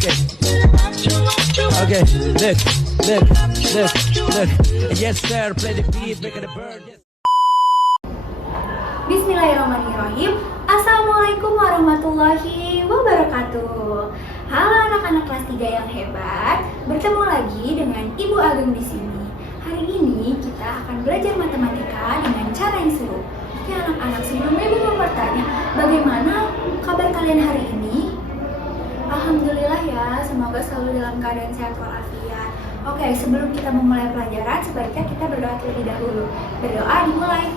Okay. Okay. Look. Yes sir, play the beat, make it a bird. Yes. Bismillahirrahmanirrahim. Assalamualaikum warahmatullahi wabarakatuh. Halo anak-anak kelas 3 yang hebat. Bertemu lagi dengan Ibu Ageng di sini. Hari ini kita akan belajar matematika dengan cara yang seru. Oke anak-anak, sebelumnya Ibu mau bertanya, bagaimana kabar kalian hari ini? Alhamdulillah ya, semoga selalu dalam keadaan sehat walafiat. Oke, sebelum kita memulai pelajaran, sebaiknya kita berdoa terlebih dahulu. Berdoa dimulai.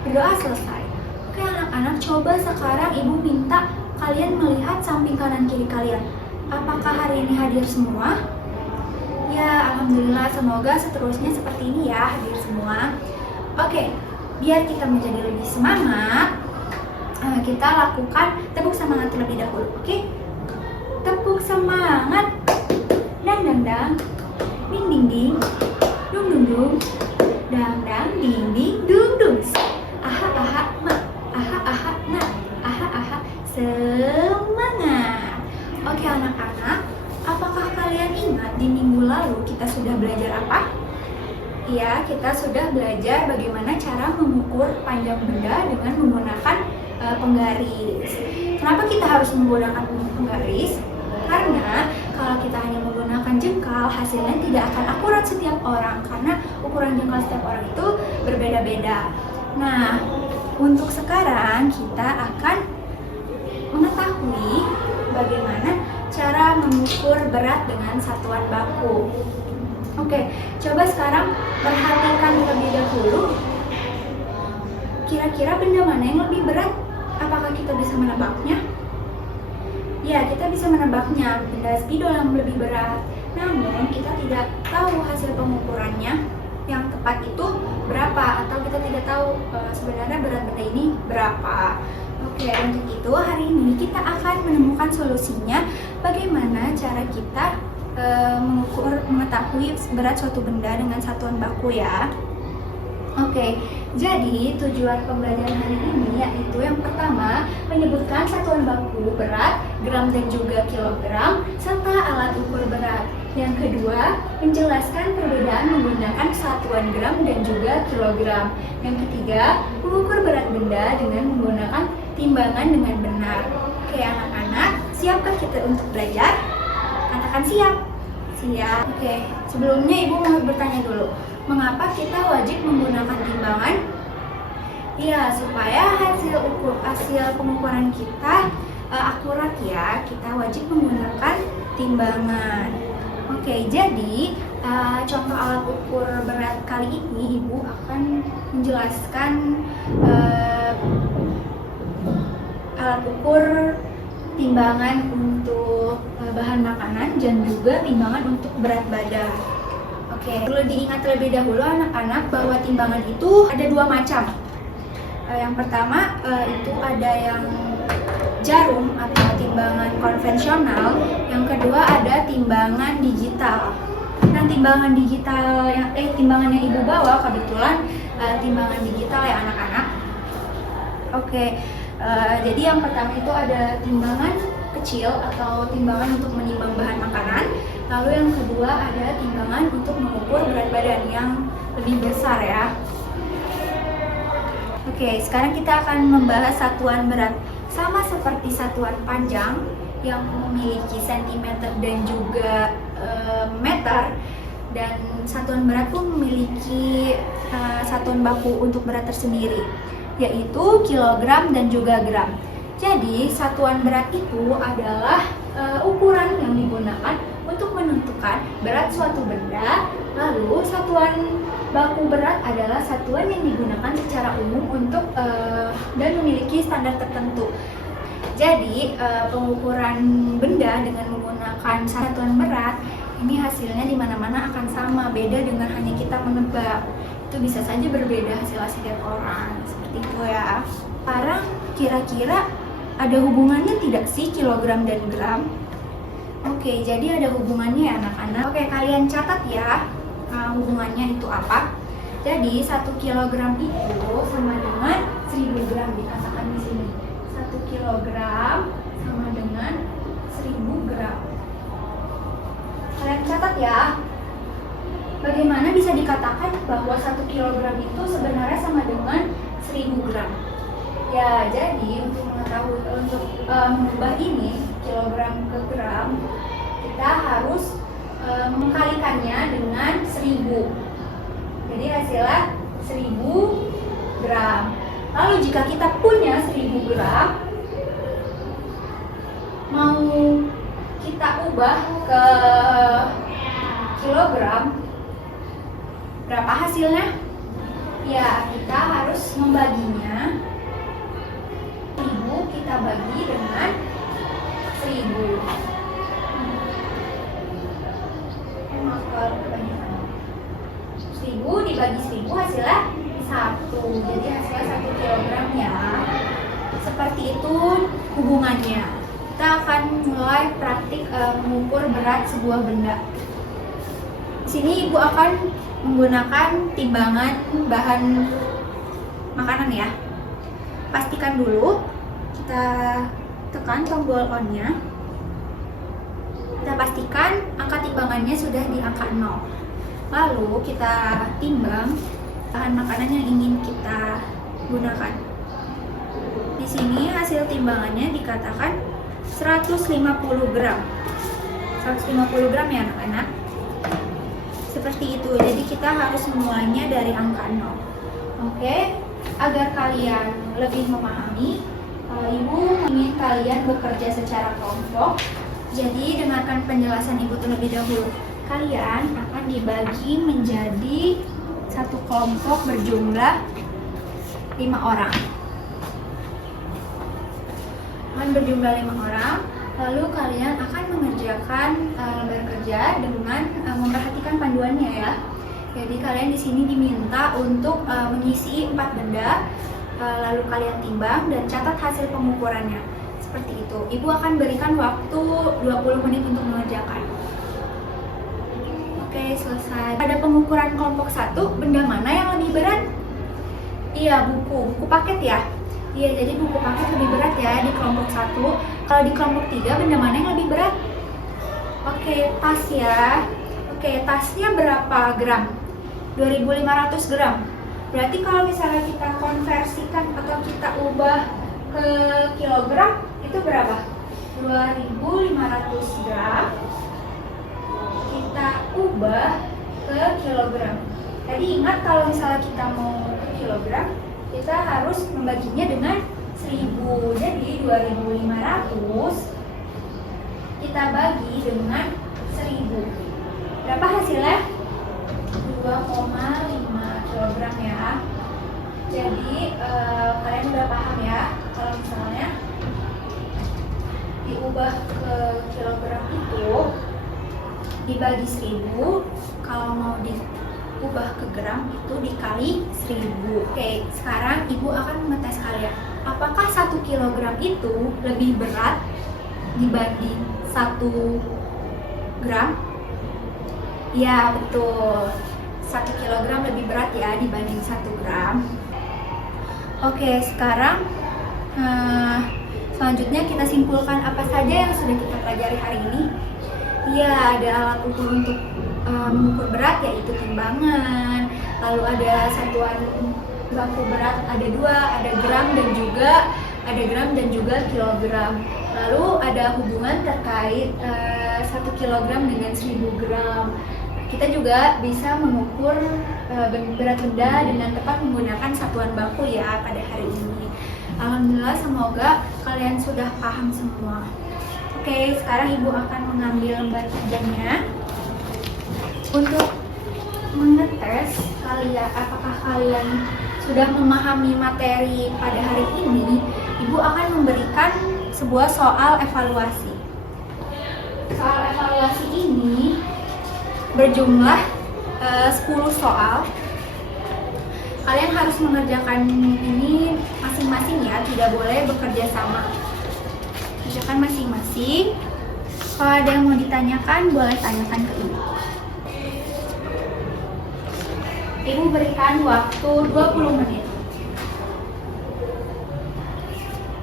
Berdoa selesai. Oke anak-anak, coba sekarang Ibu minta kalian melihat samping kanan kiri kalian. Apakah hari ini hadir semua? Ya, alhamdulillah, semoga seterusnya seperti ini ya, hadir semua. Oke, biar kita menjadi lebih semangat, kita lakukan tepuk semangat terlebih dahulu. Oke? Tepuk semangat. Dang dang dang. Ding ding ding. Dung dung dung. Dang dang ding ding dung dung. Aha aha ma. Aha aha na. Aha aha semangat. Oke anak-anak, apakah kalian ingat di minggu lalu kita sudah belajar apa? Iya, kita sudah belajar bagaimana cara mengukur panjang benda dengan menggunakan penggaris. Kenapa kita harus menggunakan penggaris? Karena kalau kita hanya menggunakan jengkal, hasilnya tidak akan akurat setiap orang, karena ukuran jengkal setiap orang itu berbeda-beda. Nah, untuk sekarang kita akan mengetahui bagaimana cara mengukur berat dengan satuan baku. Oke, coba sekarang perhatikan terlebih dahulu. Kira-kira benda mana yang lebih berat? Apakah kita bisa menebaknya? Ya, kita bisa menebaknya, benda spidol yang lebih berat. Namun, kita tidak tahu hasil pengukurannya yang tepat itu berapa, atau kita tidak tahu sebenarnya berat benda ini berapa. Oke, untuk itu hari ini kita akan menemukan solusinya bagaimana cara kita mengetahui berat suatu benda dengan satuan baku ya. Oke, jadi tujuan pembelajaran hari ini yaitu yang pertama menyebutkan satuan baku berat, gram dan juga kilogram, serta alat ukur berat. Yang kedua, menjelaskan perbedaan menggunakan satuan gram dan juga kilogram. Yang ketiga, mengukur berat benda dengan menggunakan timbangan dengan benar. Oke anak-anak, siapkah kita untuk belajar? Katakan siap. Siap. Oke, sebelumnya Ibu mau bertanya dulu. Mengapa kita wajib menggunakan timbangan? Ya, supaya hasil pengukuran kita akurat ya, kita wajib menggunakan timbangan. Oke, jadi contoh alat ukur berat kali ini Ibu akan menjelaskan alat ukur timbangan untuk bahan makanan dan juga timbangan untuk berat badan. Oke, perlu diingat terlebih dahulu anak-anak bahwa timbangan itu ada dua macam. Yang pertama itu ada yang jarum atau timbangan konvensional. Yang kedua ada timbangan digital. Nah, timbangan digital timbangan yang Ibu bawa kebetulan timbangan digital ya anak-anak. Oke, jadi yang pertama itu ada timbangan kecil atau timbangan untuk menimbang bahan makanan. Lalu yang kedua ada timbangan untuk mengukur berat badan yang lebih besar ya. Oke, sekarang kita akan membahas satuan berat. Sama seperti satuan panjang yang memiliki sentimeter dan juga meter, dan satuan berat pun memiliki satuan baku untuk berat tersendiri, yaitu kilogram dan juga gram. Jadi satuan berat itu adalah ukuran yang digunakan untuk menentukan berat suatu benda. Lalu satuan baku berat adalah satuan yang digunakan secara umum untuk dan memiliki standar tertentu. Jadi pengukuran benda dengan menggunakan satuan berat ini hasilnya di mana-mana akan sama, beda dengan hanya kita menebak. Itu bisa saja berbeda hasil setiap orang, seperti itu ya. Sekarang kira-kira ada hubungannya tidak sih kilogram dan gram? Oke, jadi ada hubungannya ya anak-anak. Oke, kalian catat ya hubungannya itu apa. Jadi 1 kilogram itu sama dengan 1000 gram, dikatakan di sini. 1 kilogram sama dengan 1000 gram. Kalian catat ya, bagaimana bisa dikatakan bahwa 1 kilogram itu sebenarnya sama dengan 1000 gram. Ya, jadi untuk mengubah ini kilogram ke gram, kita harus mengkalikannya dengan 1000. Jadi hasilnya 1000 gram. Lalu jika kita punya 1000 gram, mau kita ubah ke kilogram, berapa hasilnya? Ya, kita harus membaginya. 1000 kita bagi dengan 1000. Maaf kalau kebanyakan. 1000 dibagi 1000 hasilnya 1. Jadi hasilnya 1 kilogram ya. Seperti itu hubungannya. Kita akan mulai praktik mengukur berat sebuah benda. Di sini ibu akan menggunakan timbangan bahan makanan ya. Pastikan dulu kita tekan tombol on-nya. Kita pastikan angka timbangannya sudah di angka 0. Lalu kita timbang bahan makanan yang ingin kita gunakan. Di sini hasil timbangannya dikatakan 150 gram. 150 gram ya anak-anak. Seperti itu. Jadi kita harus memulainya dari angka 0. Oke, agar kalian lebih memahami, ibu ingin kalian bekerja secara kelompok. Jadi dengarkan penjelasan ibu terlebih dahulu. Kalian akan dibagi menjadi satu kelompok berjumlah 5 orang. Akan berjumlah 5 orang. Lalu kalian akan mengerjakan lembar kerja dengan memperhatikan panduannya ya. Jadi kalian di sini diminta untuk mengisi 4 benda, lalu kalian timbang dan catat hasil pengukurannya. Seperti itu. Ibu akan berikan waktu 20 menit untuk mengerjakan. Oke, selesai. Pada pengukuran kelompok 1, benda mana yang lebih berat? Iya, buku paket ya. Iya, jadi buku paket lebih berat ya di kelompok 1. Kalau di kelompok 3, benda mana yang lebih berat? Oke, tas ya. Oke, tasnya berapa gram? 2500 gram. Berarti kalau misalnya kita konversikan atau kita ubah ke kilogram, itu berapa? 2500 gram kita ubah ke kilogram. Tadi ingat kalau misalnya kita mau ke kilogram, kita harus membaginya dengan 1000. Jadi 2500 kita bagi dengan 1000. Berapa hasilnya? 2,5 kilogram ya. Jadi kalian udah paham ya, kalau misalnya diubah ke kilogram itu dibagi 1000, kalau mau diubah ke gram itu dikali 1000. Oke, sekarang ibu akan mengetes kalian. Apakah 1 kilogram itu lebih berat dibanding 1 gram? Ya, betul. 1 kilogram lebih berat ya dibanding 1 gram. Oke, sekarang selanjutnya kita simpulkan apa saja yang sudah kita pelajari hari ini. Ya, ada alat ukur untuk mengukur berat yaitu timbangan. Lalu ada satuan baku berat, ada 2, ada gram dan juga kilogram. Lalu ada hubungan terkait 1 kilogram dengan 1000 gram. Kita juga bisa mengukur berat benda dengan tepat menggunakan satuan baku ya pada hari ini. Alhamdulillah, semoga kalian sudah paham semua. Oke, sekarang ibu akan mengambil lembar kerjanya untuk mengetes kalian apakah kalian sudah memahami materi pada hari ini. Ibu akan memberikan sebuah soal evaluasi. Soal evaluasi ini berjumlah 10 soal. Kalian harus mengerjakan ini masing-masing ya, tidak boleh bekerja sama. Kerjakan masing-masing. Kalau ada yang mau ditanyakan, boleh tanyakan ke ibu. Ibu berikan waktu 20 menit.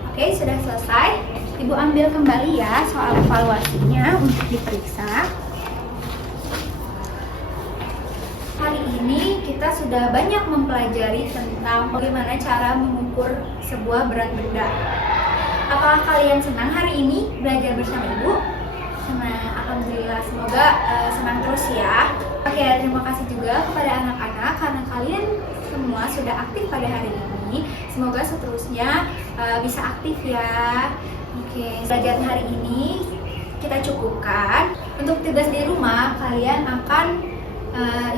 Oke, sudah selesai. Ibu ambil kembali ya soal evaluasinya untuk diperiksa. Hari ini kita sudah banyak mempelajari tentang bagaimana cara mengukur sebuah berat benda. Apakah kalian senang hari ini belajar bersama Ibu? Senang, alhamdulillah. Semoga senang terus ya. Oke, terima kasih juga kepada anak-anak karena kalian semua sudah aktif pada hari ini. Semoga seterusnya bisa aktif ya. Oke, pelajaran hari ini kita cukupkan. Untuk tugas di rumah, kalian akan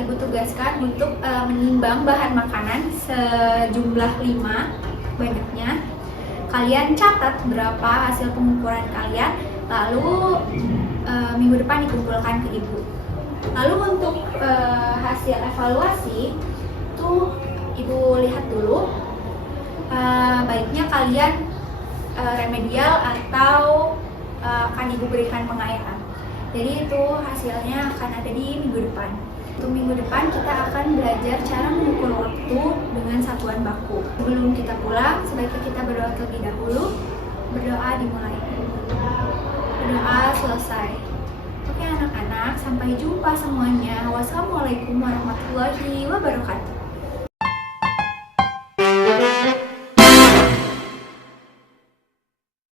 Ibu tugaskan untuk menimbang bahan makanan sejumlah 5 banyaknya. Kalian catat berapa hasil pengukuran kalian, lalu minggu depan dikumpulkan ke Ibu. Lalu untuk hasil evaluasi tuh Ibu lihat dulu, baiknya kalian remedial atau akan Ibu berikan pengayaan. Jadi itu hasilnya akan ada di minggu depan. Untuk minggu depan kita akan belajar cara mengukur waktu dengan satuan baku. Sebelum kita pulang, sebaiknya kita berdoa terlebih dahulu. Berdoa dimulai. Berdoa selesai. Oke anak-anak, sampai jumpa semuanya. Wassalamualaikum warahmatullahi wabarakatuh.